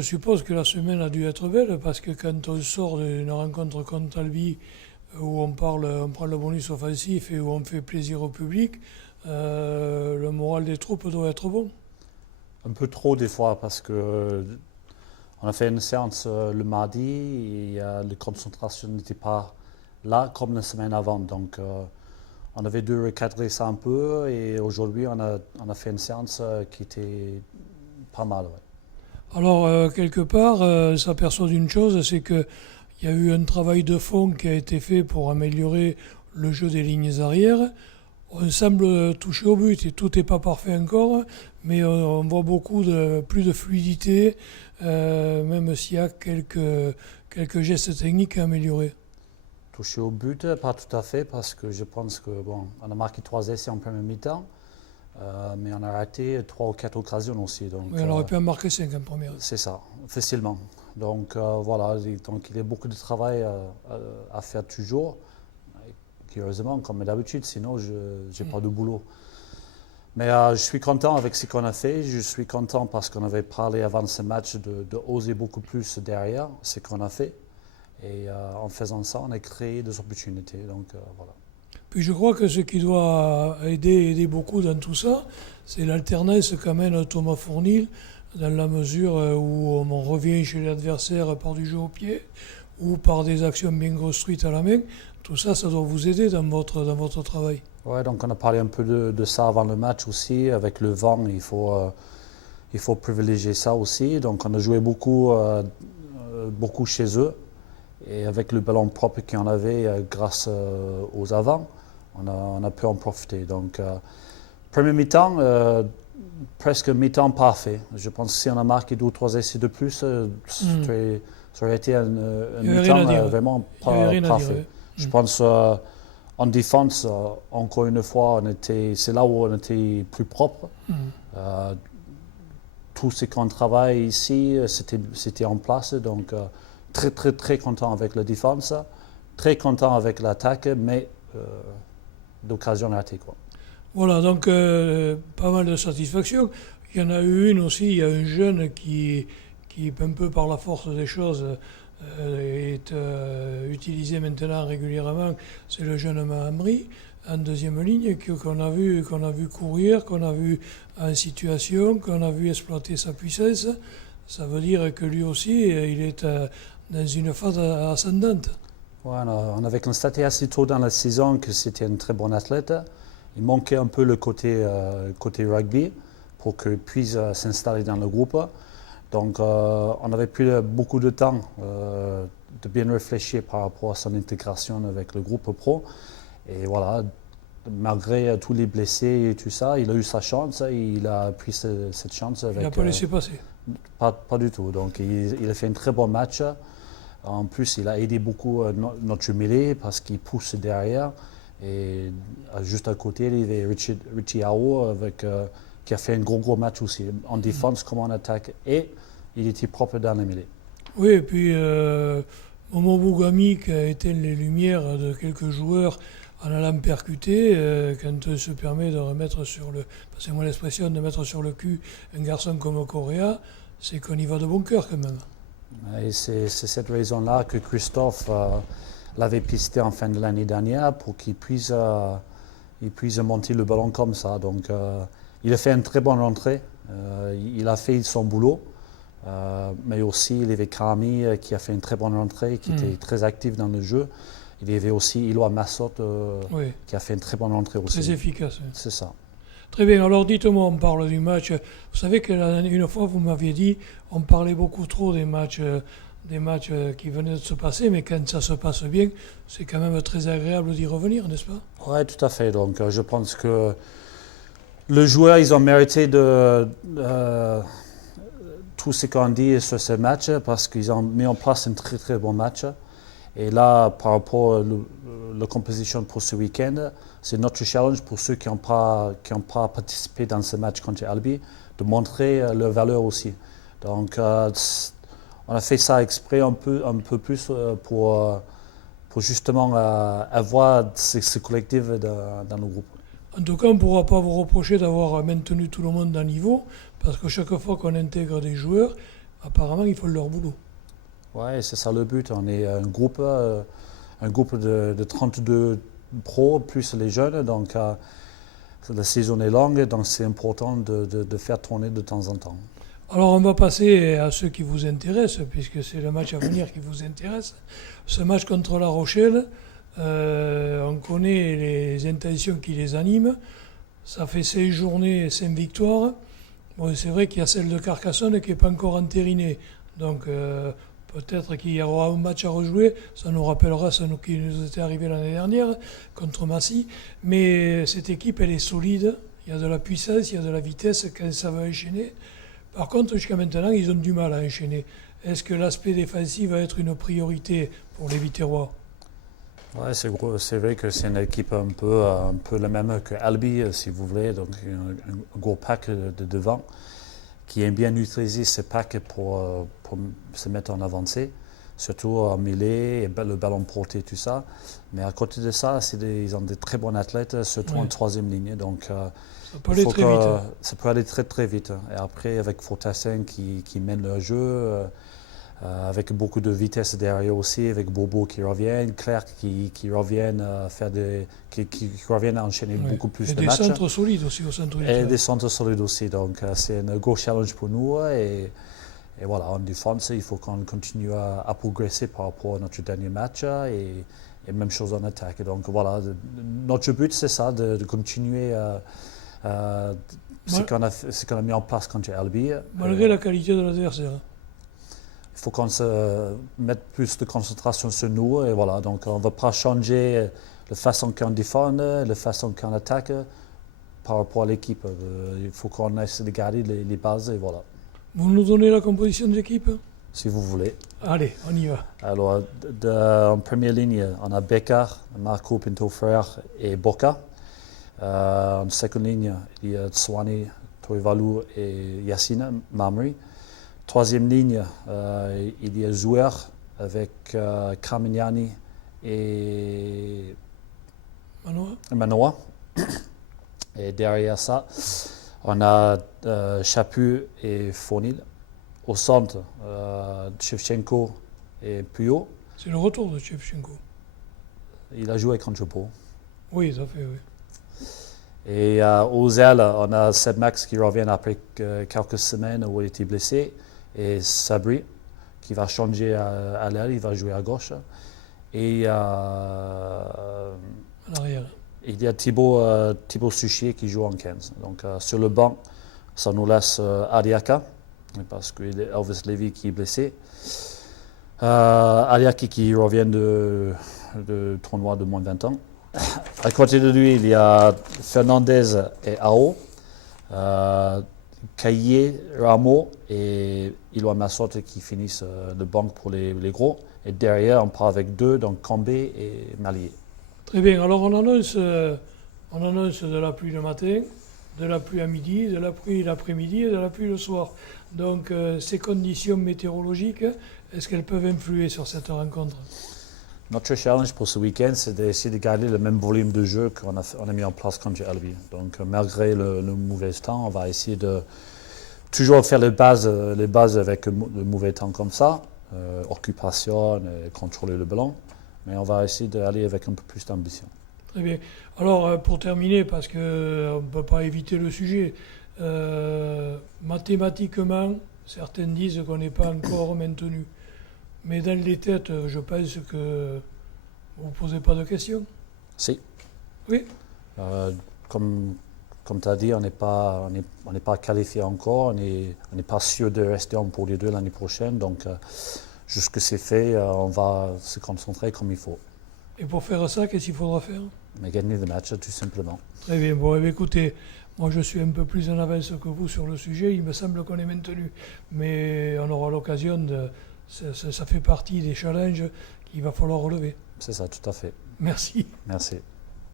je suppose que la semaine a dû être belle parce que quand on sort d'une rencontre contre Albi où on prend le bonus offensif et où on fait plaisir au public, le moral des troupes doit être bon. Un peu trop des fois parce que on a fait une séance le mardi et la concentration n'était pas là comme la semaine avant. Donc on avait dû recadrer ça un peu et aujourd'hui on a fait une séance qui était pas mal. Ouais. Alors, quelque part, s'aperçoit d'une chose, c'est qu'il y a eu un travail de fond qui a été fait pour améliorer le jeu des lignes arrières. On semble toucher au but et tout n'est pas parfait encore, mais on voit plus de fluidité, même s'il y a quelques gestes techniques à améliorer. Touché au but, pas tout à fait parce que je pense que bon, on a marqué 3 essais en première mi-temps, mais on a raté 3 ou 4 occasions aussi. Donc, Oui, on aurait pu en marquer 5 en première. c'est ça, facilement. Donc voilà, donc il y a beaucoup de travail à faire toujours. Heureusement, comme d'habitude, sinon je n'ai pas de boulot. Mais je suis content avec ce qu'on a fait. Je suis content parce qu'on avait parlé avant ce match de oser beaucoup plus derrière ce qu'on a fait. Et en faisant ça, on a créé des opportunités. Donc voilà. Puis je crois que ce qui doit aider beaucoup dans tout ça, c'est l'alternance qu'amène Thomas Fournil, dans la mesure où on revient chez l'adversaire par du jeu au pied ou par des actions bien construites à la main. Tout ça, ça doit vous aider dans votre travail. Ouais, donc on a parlé un peu de ça avant le match aussi. Avec le vent, il faut privilégier ça aussi. Donc on a joué beaucoup chez eux. Et avec le ballon propre qu'on avait grâce aux avants, on a pu en profiter. Donc, premier mi-temps, presque mi-temps parfait. Je pense que si on a marqué 2 ou 3 essais de plus, ça aurait été un mi-temps vraiment parfait. Ouais. Je pense en défense, encore une fois, c'est là où on était plus propre. Tout ce qu'on travaille ici, c'était en place. Donc, très, très, très content avec la défense, très content avec l'attaque, mais d'occasion ratée, quoi. Voilà, donc pas mal de satisfaction. Il y en a eu une aussi, il y a un jeune qui un peu par la force des choses, est utilisé maintenant régulièrement. C'est le jeune Mahamri, en deuxième ligne, qu'on a vu courir, qu'on a vu en situation, qu'on a vu exploiter sa puissance. Ça veut dire que lui aussi, il est dans une phase ascendante. Ouais, on avait constaté assez tôt dans la saison que c'était un très bon athlète. Il manquait un peu le côté rugby pour qu'il puisse s'installer dans le groupe. Donc on avait pris beaucoup de temps de bien réfléchir par rapport à son intégration avec le groupe pro. Et voilà, malgré tous les blessés et tout ça, il a eu sa chance et il a pris cette chance. Il n'a pas laissé passer. Pas du tout. Donc il a fait un très bon match. En plus, il a aidé beaucoup notre mêlée parce qu'il pousse derrière. Et juste à côté, il y avait Richie Ao qui a fait un gros match aussi, en défense comme en attaque. Et il était propre dans la mêlée. Oui, et puis Momo Bougami qui a éteint les lumières de quelques joueurs en allant percuter, quand il se permet de remettre passez-moi l'expression, de mettre sur le cul un garçon comme Correa, c'est qu'on y va de bon cœur quand même. Et c'est cette raison-là que Christophe l'avait pisté en fin de l'année dernière pour qu'il puisse monter le ballon comme ça. Donc il a fait une très bonne entrée, il a fait son boulot, mais aussi il y avait Karami qui a fait une très bonne entrée, qui était très actif dans le jeu. Il y avait aussi Iloa Massot qui a fait une très bonne entrée aussi. Très efficace. Oui. C'est ça. Très bien, alors dites-moi, on parle du match. Vous savez qu'une fois, vous m'aviez dit, on parlait beaucoup trop des matchs qui venaient de se passer, mais quand ça se passe bien, c'est quand même très agréable d'y revenir, n'est-ce pas? Oui, tout à fait. Donc je pense que les joueurs, ils ont mérité de tout ce qu'on dit sur ce match parce qu'ils ont mis en place un très très bon match. Et là, par rapport à la composition pour ce week-end, c'est notre challenge pour ceux qui n'ont pas participé dans ce match contre Albi, de montrer leur valeur aussi. Donc, on a fait ça exprès un peu plus pour justement avoir ce collectif dans nos groupes. En tout cas, on ne pourra pas vous reprocher d'avoir maintenu tout le monde à niveau, parce que chaque fois qu'on intègre des joueurs, apparemment, ils font leur boulot. Ouais, c'est ça le but. On est un groupe de 32 pros, plus les jeunes. Donc, la saison est longue, donc c'est important de faire tourner de temps en temps. Alors on va passer à ceux qui vous intéressent, puisque c'est le match à venir qui vous intéresse. Ce match contre La Rochelle, on connaît les intentions qui les animent. Ça fait 6 journées et 5 victoires. Bon, c'est vrai qu'il y a celle de Carcassonne qui n'est pas encore entérinée. Donc peut-être qu'il y aura un match à rejouer. Ça nous rappellera ce qui nous était arrivé l'année dernière contre Massy. Mais cette équipe, elle est solide. Il y a de la puissance, il y a de la vitesse quand ça va enchaîner. Par contre, jusqu'à maintenant, ils ont du mal à enchaîner. Est-ce que l'aspect défensif va être une priorité pour les Viterrois? Ouais, c'est vrai que c'est une équipe un peu la même que Albi, si vous voulez, donc un gros pack de devant qui aime bien utiliser ce pack pour se mettre en avancée, surtout en mêlée, et le ballon porté, tout ça. Mais à côté de ça, ils ont des très bons athlètes, surtout en troisième ligne. Donc, ça peut aller très vite. Ça peut aller très très vite. Et après, avec Fortassin qui mène le jeu, avec beaucoup de vitesse derrière aussi, avec Bobo qui revient, Clerc qui reviennent qui reviennent à enchaîner beaucoup plus de matchs. Et des centres solides aussi au centre du Et des centres solides aussi. Donc c'est un gros challenge pour nous. Et voilà, en défense, il faut qu'on continue à progresser par rapport à notre dernier match. Et même chose en attaque. Donc voilà, notre but c'est ça, de continuer ce qu'on a mis en place contre Albi. Malgré la qualité de l'adversaire. Il faut qu'on se mette plus de concentration sur nous. Et voilà, donc on ne va pas changer la façon qu'on défend, la façon qu'on attaque par rapport à l'équipe. Il faut qu'on essaie de garder les bases et voilà. Vous nous donnez la composition de l'équipe? Si vous voulez. Allez, on y va. Alors, en première ligne, on a Bekar, Marco Pinto-Frère et Boca. En seconde ligne, il y a Tsouani, Toivalu et Yassine Mamri. Troisième ligne, il y a Zouer avec Kramignani et Manoa. Et derrière ça, on a Chapu et Fonil. Au centre, Shevchenko et Puyot. C'est le retour de Shevchenko. Il a joué contre Pau. Oui, ça fait, oui. Et aux ailes, on a Seb Max qui revient après quelques semaines où il était blessé. Et Sabri qui va changer à l'aile, il va jouer à gauche. Et à l'arrière. Il y a Thibaut Suchier qui joue en 15. Donc sur le banc, ça nous laisse Ariaka, parce qu'il y a Elvis Levy qui est blessé. Ariaki qui revient de tournoi de moins de 20 ans. À côté de lui, il y a Fernandez et Ao. Caillé, Rameau et Iloa Massotte qui finissent le banc pour les gros. Et derrière, on part avec deux, donc Cambé et Malier. Très bien. Alors on annonce de la pluie le matin, de la pluie à midi, de la pluie l'après-midi et de la pluie le soir. Donc ces conditions météorologiques, est-ce qu'elles peuvent influer sur cette rencontre? Notre challenge pour ce week-end, c'est d'essayer de garder le même volume de jeu qu'on a mis en place contre Albi. Donc, malgré le mauvais temps, on va essayer de toujours faire les bases avec le mauvais temps comme ça, occupation, contrôler le ballon. Mais on va essayer d'aller avec un peu plus d'ambition. Très bien. Alors, pour terminer, parce qu'on ne peut pas éviter le sujet, mathématiquement, certains disent qu'on n'est pas encore maintenu. Mais dans les têtes, je pense que vous ne posez pas de questions. Si. Oui. Comme tu as dit, on n'est pas qualifié encore, on n'est pas sûr de rester en Pro D2 l'année prochaine. Donc, jusque c'est fait, on va se concentrer comme il faut. Et pour faire ça, qu'est-ce qu'il faudra faire? Mais gagner le match, tout simplement. Très bien. Bon, écoutez, moi je suis un peu plus en avance que vous sur le sujet. Il me semble qu'on est maintenu. Mais on aura l'occasion de... Ça fait partie des challenges qu'il va falloir relever. C'est ça, tout à fait. Merci. Merci.